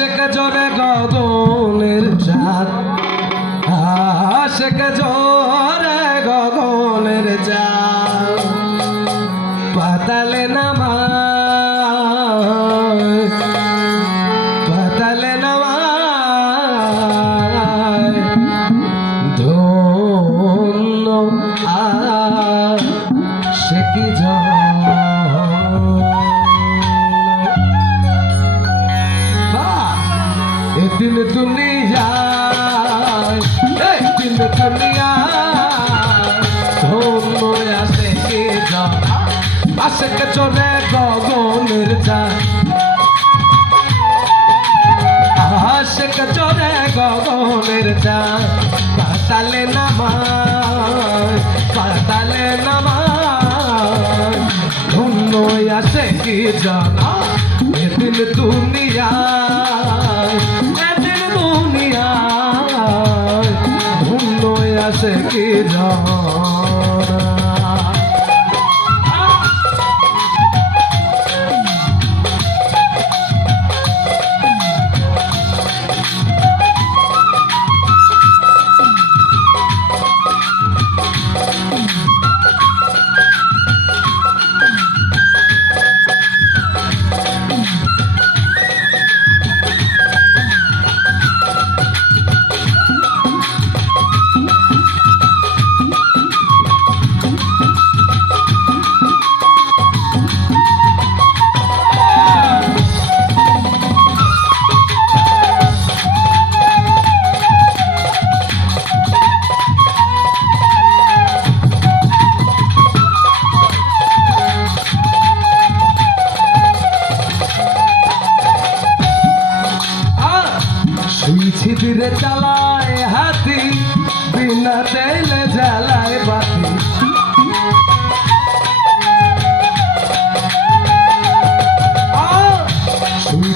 আশেক জোরে গগনের চাঁদ আশেক জোরে গগনের চাঁদ পাতালে নামায় পাতালে নামায় ধন্য আশেক দিন দুনিয়ায় দিন দুনিয়ায় ধন্য আসে কে জানা আশেক জোরে গগনের চাঁদ আশেক জোরে গগনের চাঁদ পাতালে নামায় ধন্য আসে কে জানা এদিন দুনিয়ায় ধন্য আসে কে জানা ছিদিরে চালায় হাতি বিনা তেলে জ্বালায় বাতি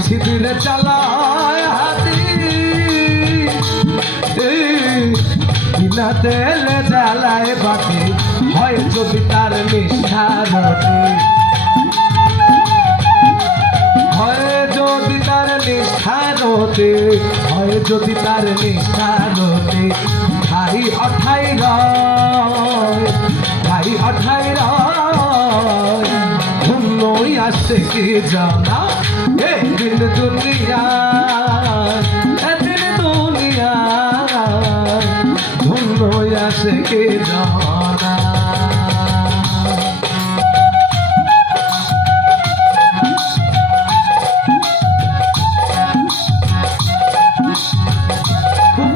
ছিদিরে চালায় হাতি বিনা তেলে জ্বালায় বাতি হয় যদি তার নিষ্ঠারতি হয় যদি তার নিষ্ঠারতি হয় যদি তার নিষ্ঠারতি ভাই অঠাই ধন্যই আসে কি জানা দিন দুনিয়া ধন্যই আসে কি জানা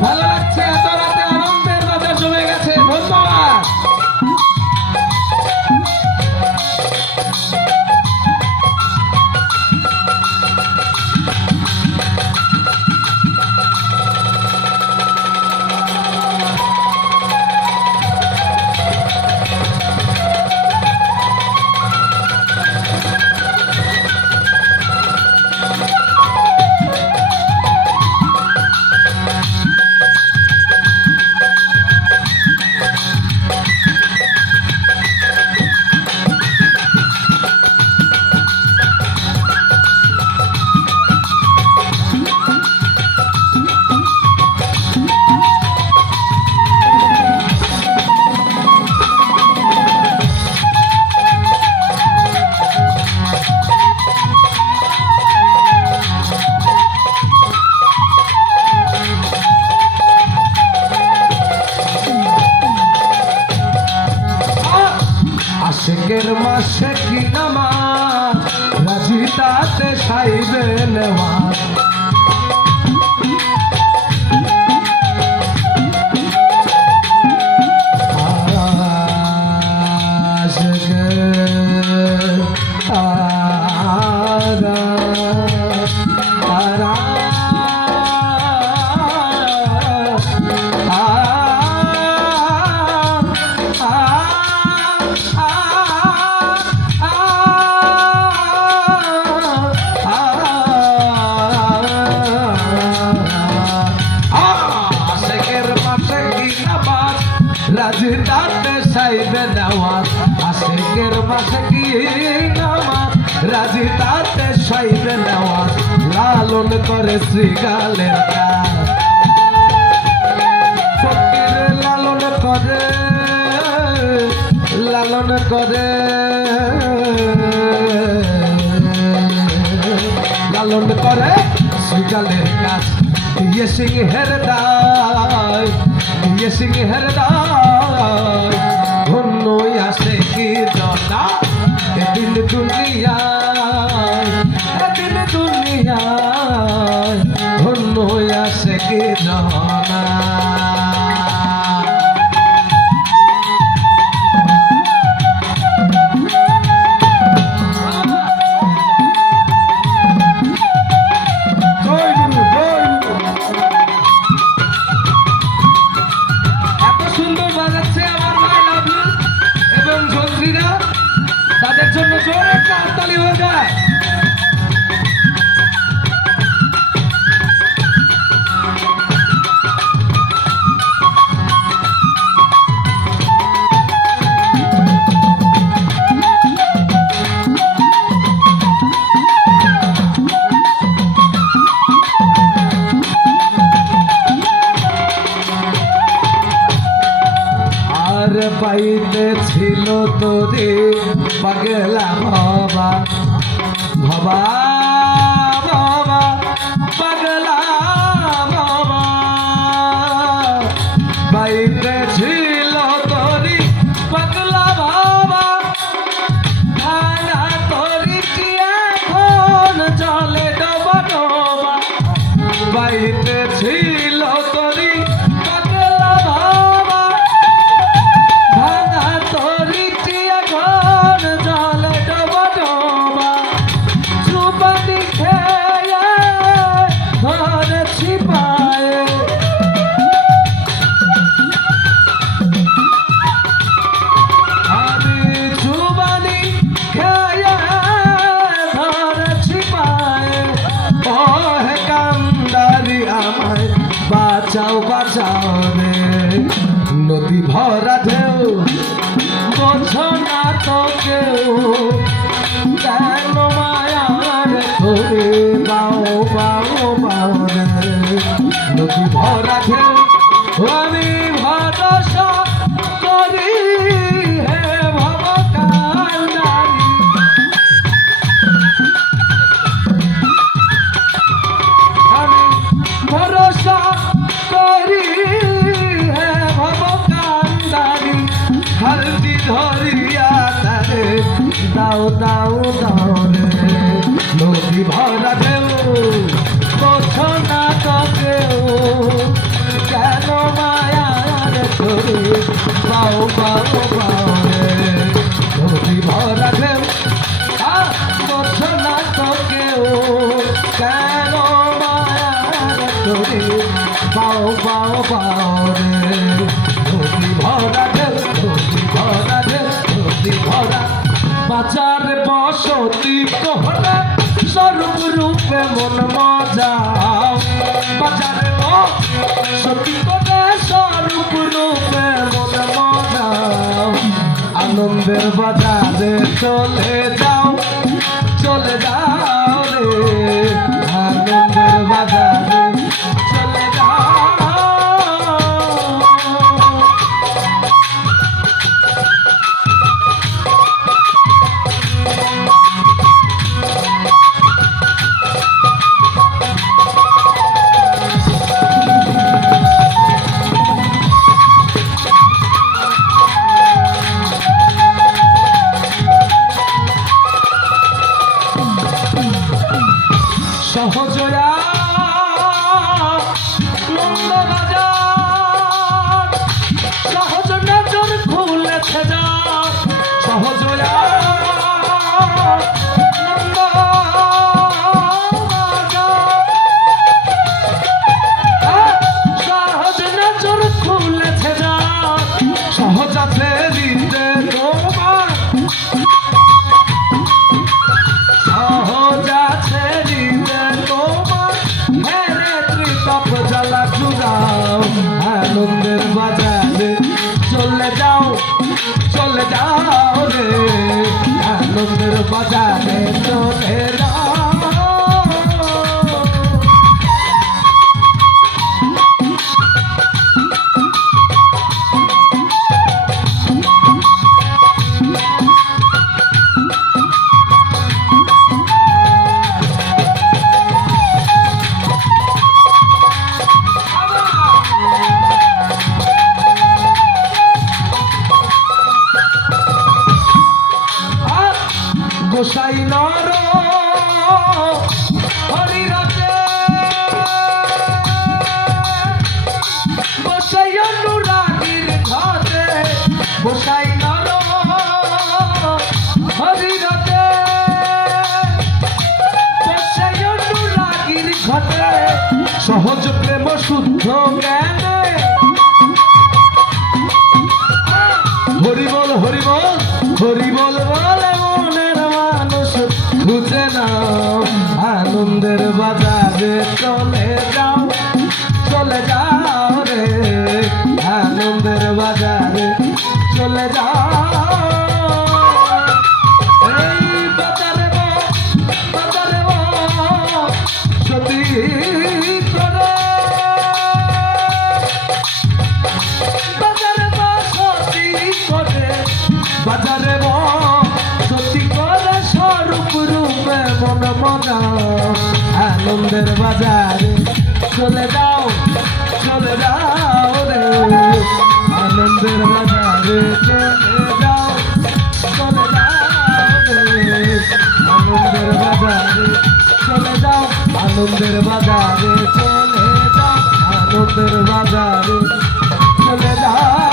ভালো লাগছে এত রাতে আনন্দের কথা জমে গেছে ধন্যবাদ আশেকের মাসে কি নামাজ রাজি তাতে সাইবে নেওয়াজ রাজি তাতে সাইবে নেওয়াজ আশেকের মাসে কি নামাজ রাজি তাতে সাইবে নেওয়াজ লাল লালন করে শ্রীগালের গাছ ফকির লালন করে লালন করে শ্রীগালের গাছ দিয়ে সিংহের দায় দিয়ে সিংহের দায় ধন্য আসে কি জনা এদিন দুনিয়ায় ধন্য আসে কি জনা তাদের জন্য জোরে একটা হাততালি হয়ে যায়। পাইতে ছিল তোরে পাগলা বাবা বাবা বাবা পাগলা বাবা পাইতে ছিল তোরে পাগলা বাবা খানা তোরি এখন চলে ডোবা ডোবা পাইতে ছিল তোরি বাঁচাও বাঁচাও রে নদী ভরা ঢেউ বোঝো না তো কেউ কেন মায়ার ধরে বাও বাও বাও রে নদী ভরা ঢেউ আমি ভরসা করি হে ভবকান্ডারি আমি ভরসা হলদি ধরিয়া তারে দাও দাও দাও রে নদী ভরা ঢেউ বোঝো না তো কেউ কেন মায়ার ধরে বাও বাও বাও রে নদী ভরা ঢেউ বোঝো না তো কেউ কেন মায়ার ধরে বাও বাও বাও রে নদী ভরা ঢেউ বাজার বসতি কোহরা স্বরূপ রূপে মন মজা বাজারে বসতি কোহরা স্বরূপ রূপে মন মজা আনন্দের বাজারে চলে যাও রে আনন্দের বাজারে চলে যাও সহজয়া নন্দবাজার সহজ নজর খুলেছে যা সহজয়া সহজ নজর খুলেছে যা সহজ আছে দিতে তোমার সহজ আছে আনন্দের বাজারে চলে যাও রে আনন্দের বাজারে চলে যাও ঘটে সহজ প্রেম শুদ্ধ জ্ঞানে হরিবল হরিবল হরিবল বলে মনের মানুষ খুঁজে নাও আনন্দের বাজারে চলে যাও রে আনন্দের বাজারে চলে যাও এই বাজারে সতী করে বাজারে সতী করে স্বরূপ রূপে মন মনা আনন্দের বাজারে চলে যাও রে আনন্দের বাজারে চলে যাও রে আনন্দের বাজারে চলে যাও আনন্দের বাজারে চলে যাও আনন্দের বাজারে চলে যাও